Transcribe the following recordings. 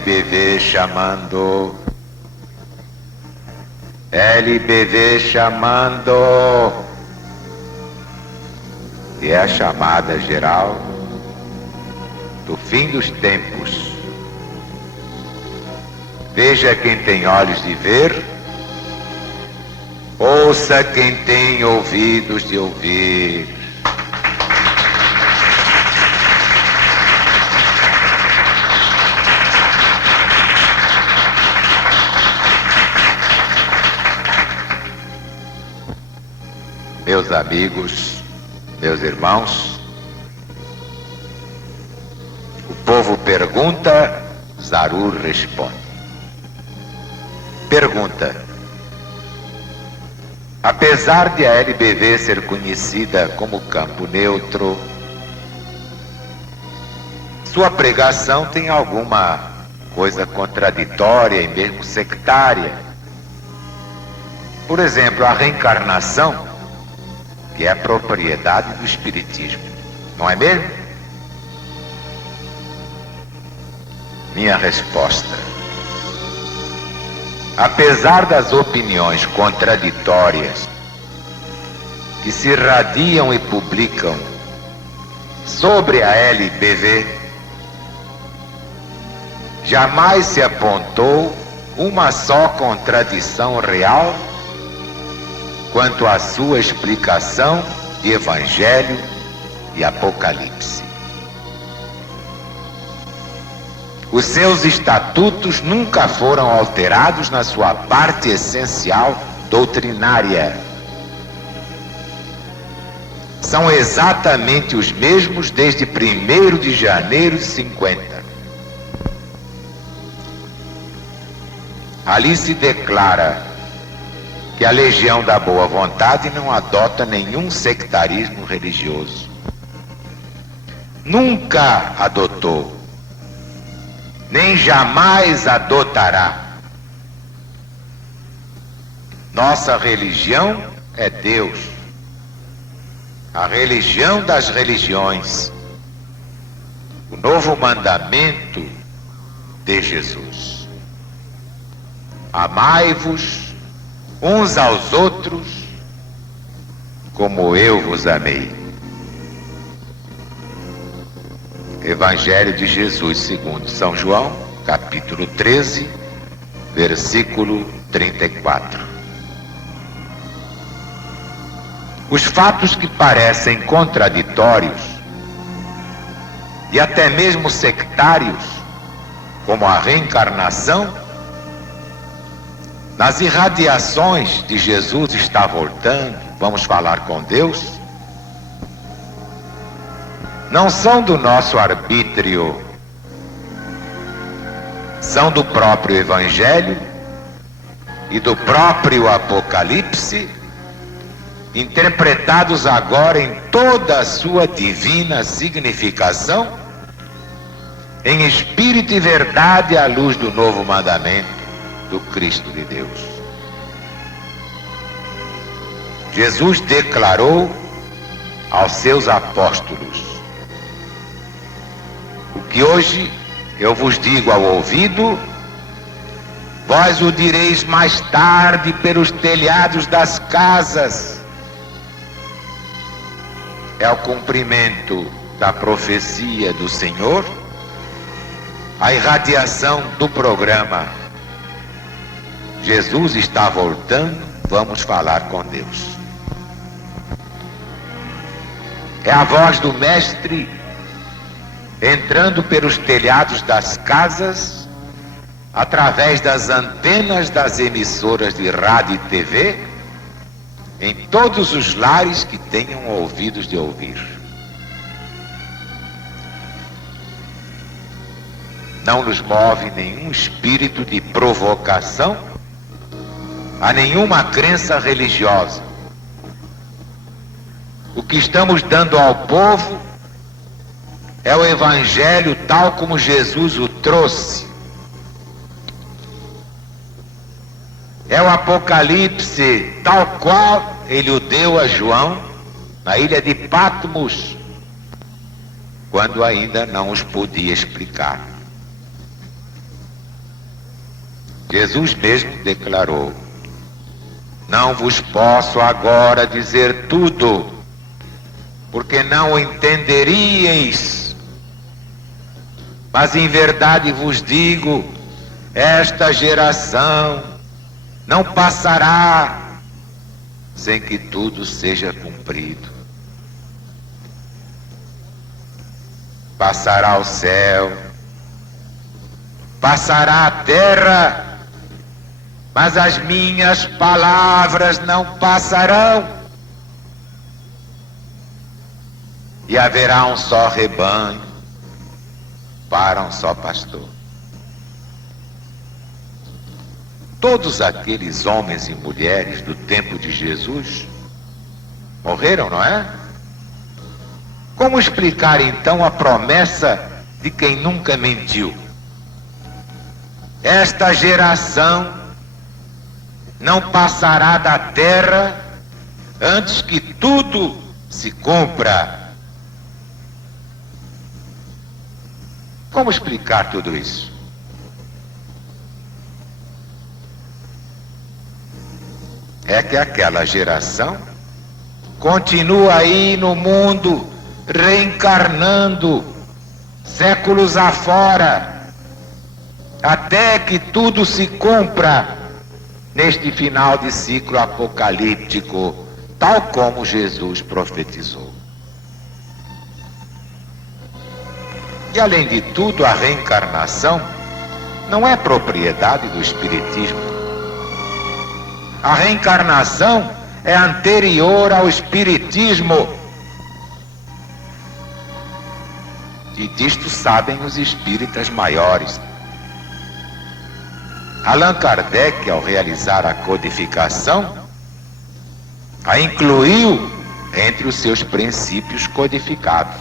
LBV chamando. LBV chamando. E é a chamada geral do fim dos tempos. Veja quem tem olhos de ver, ouça quem tem ouvidos de ouvir. Meus amigos, meus irmãos, o povo pergunta, Zarur responde. Pergunta: apesar de a LBV ser conhecida como campo neutro, sua pregação tem alguma coisa contraditória e mesmo sectária. Por exemplo, a reencarnação, que é a propriedade do espiritismo, não é mesmo? Minha resposta: apesar das opiniões contraditórias que se irradiam e publicam sobre a LBV, jamais se apontou uma só contradição real quanto à sua explicação de Evangelho e Apocalipse. Os seus estatutos nunca foram alterados na sua parte essencial doutrinária. São exatamente os mesmos desde 1º de janeiro de 50. Ali se declara que a Legião da Boa Vontade não adota nenhum sectarismo religioso. Nunca adotou, nem jamais adotará. Nossa religião é Deus, a religião das religiões, o novo mandamento de Jesus. Amai-vos uns aos outros como eu vos amei. Evangelho de Jesus segundo São João, capítulo 13, versículo 34. Os fatos que parecem contraditórios e até mesmo sectários, como a reencarnação, nas irradiações de Jesus está voltando, vamos falar com Deus, não são do nosso arbítrio, são do próprio Evangelho e do próprio Apocalipse, interpretados agora em toda a sua divina significação, em espírito e verdade à luz do novo mandamento do Cristo de Deus. Jesus declarou aos seus apóstolos: o que hoje eu vos digo ao ouvido, vós o direis mais tarde pelos telhados das casas. É o cumprimento da profecia do Senhor, a irradiação do programa. Jesus está voltando, vamos falar com Deus. É a voz do Mestre entrando pelos telhados das casas, através das antenas das emissoras de rádio e TV, em todos os lares que tenham ouvidos de ouvir. Não nos move nenhum espírito de provocação a nenhuma crença religiosa. O que estamos dando ao povo é o Evangelho tal como Jesus o trouxe. É o Apocalipse tal qual ele o deu a João na ilha de Patmos, quando ainda não os podia explicar. Jesus mesmo declarou: não vos posso agora dizer tudo, porque não o entenderíeis. Mas em verdade vos digo, esta geração não passará sem que tudo seja cumprido. Passará o céu, passará a terra, mas as minhas palavras não passarão. E haverá um só rebanho para um só pastor. Todos aqueles homens e mulheres do tempo de Jesus morreram, não é? Como explicar então a promessa de quem nunca mentiu? Esta geração não passará da terra antes que tudo se cumpra. Como explicar tudo isso? É que aquela geração continua aí no mundo, reencarnando, séculos afora, até que tudo se cumpra neste final de ciclo apocalíptico, tal como Jesus profetizou. E além de tudo, a reencarnação não é propriedade do Espiritismo. A reencarnação é anterior ao Espiritismo. E disto sabem os espíritas maiores. Allan Kardec, ao realizar a codificação, a incluiu entre os seus princípios codificados.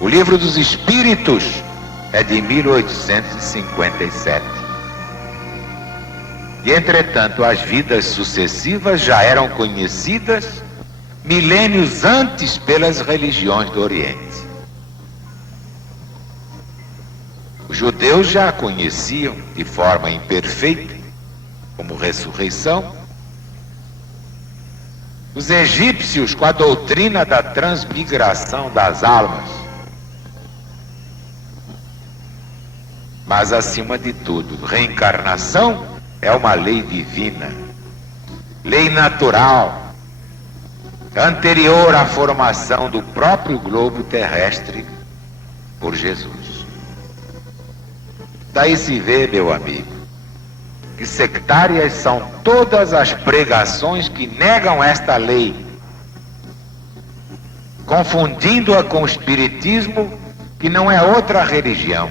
O Livro dos Espíritos é de 1857. E, entretanto, as vidas sucessivas já eram conhecidas milênios antes pelas religiões do Oriente. Os judeus já a conheciam de forma imperfeita, como ressurreição. Os egípcios com a doutrina da transmigração das almas. Mas, acima de tudo, reencarnação é uma lei divina, lei natural, anterior à formação do próprio globo terrestre por Jesus. Daí se vê, meu amigo, que sectárias são todas as pregações que negam esta lei, confundindo-a com o espiritismo, que não é outra religião,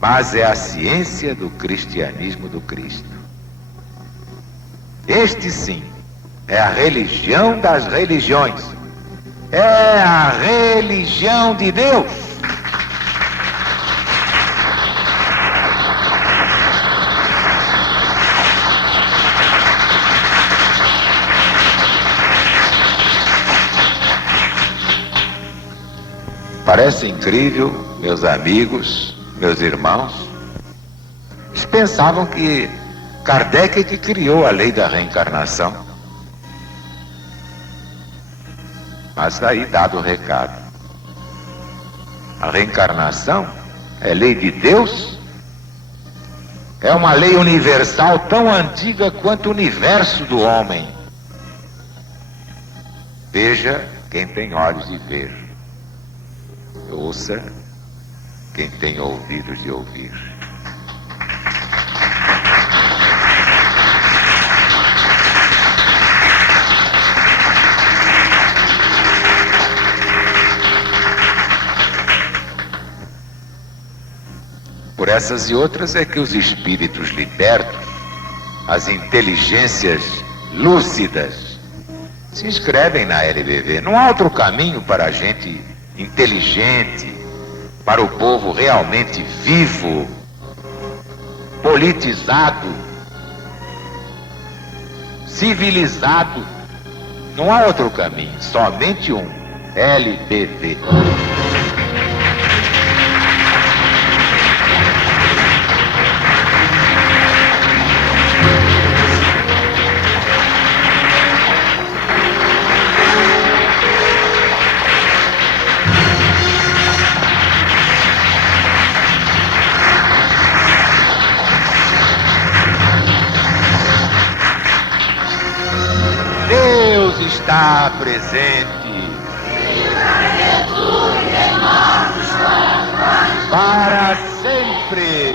mas é a ciência do cristianismo do Cristo. Este sim é a religião das religiões, é a religião de Deus. Parece incrível, meus amigos, meus irmãos, eles pensavam que Kardec é que criou a lei da reencarnação. Mas daí dado o recado. A reencarnação é lei de Deus, é uma lei universal tão antiga quanto o universo do homem. Veja quem tem olhos de ver, ouça quem tem ouvidos de ouvir. Por essas e outras é que os espíritos libertos, as inteligências lúcidas, se inscrevem na LBV. Não há outro caminho para a gente inteligente, para o povo realmente vivo, politizado, civilizado. Não há outro caminho, somente um: LBV. está presente. Para sempre.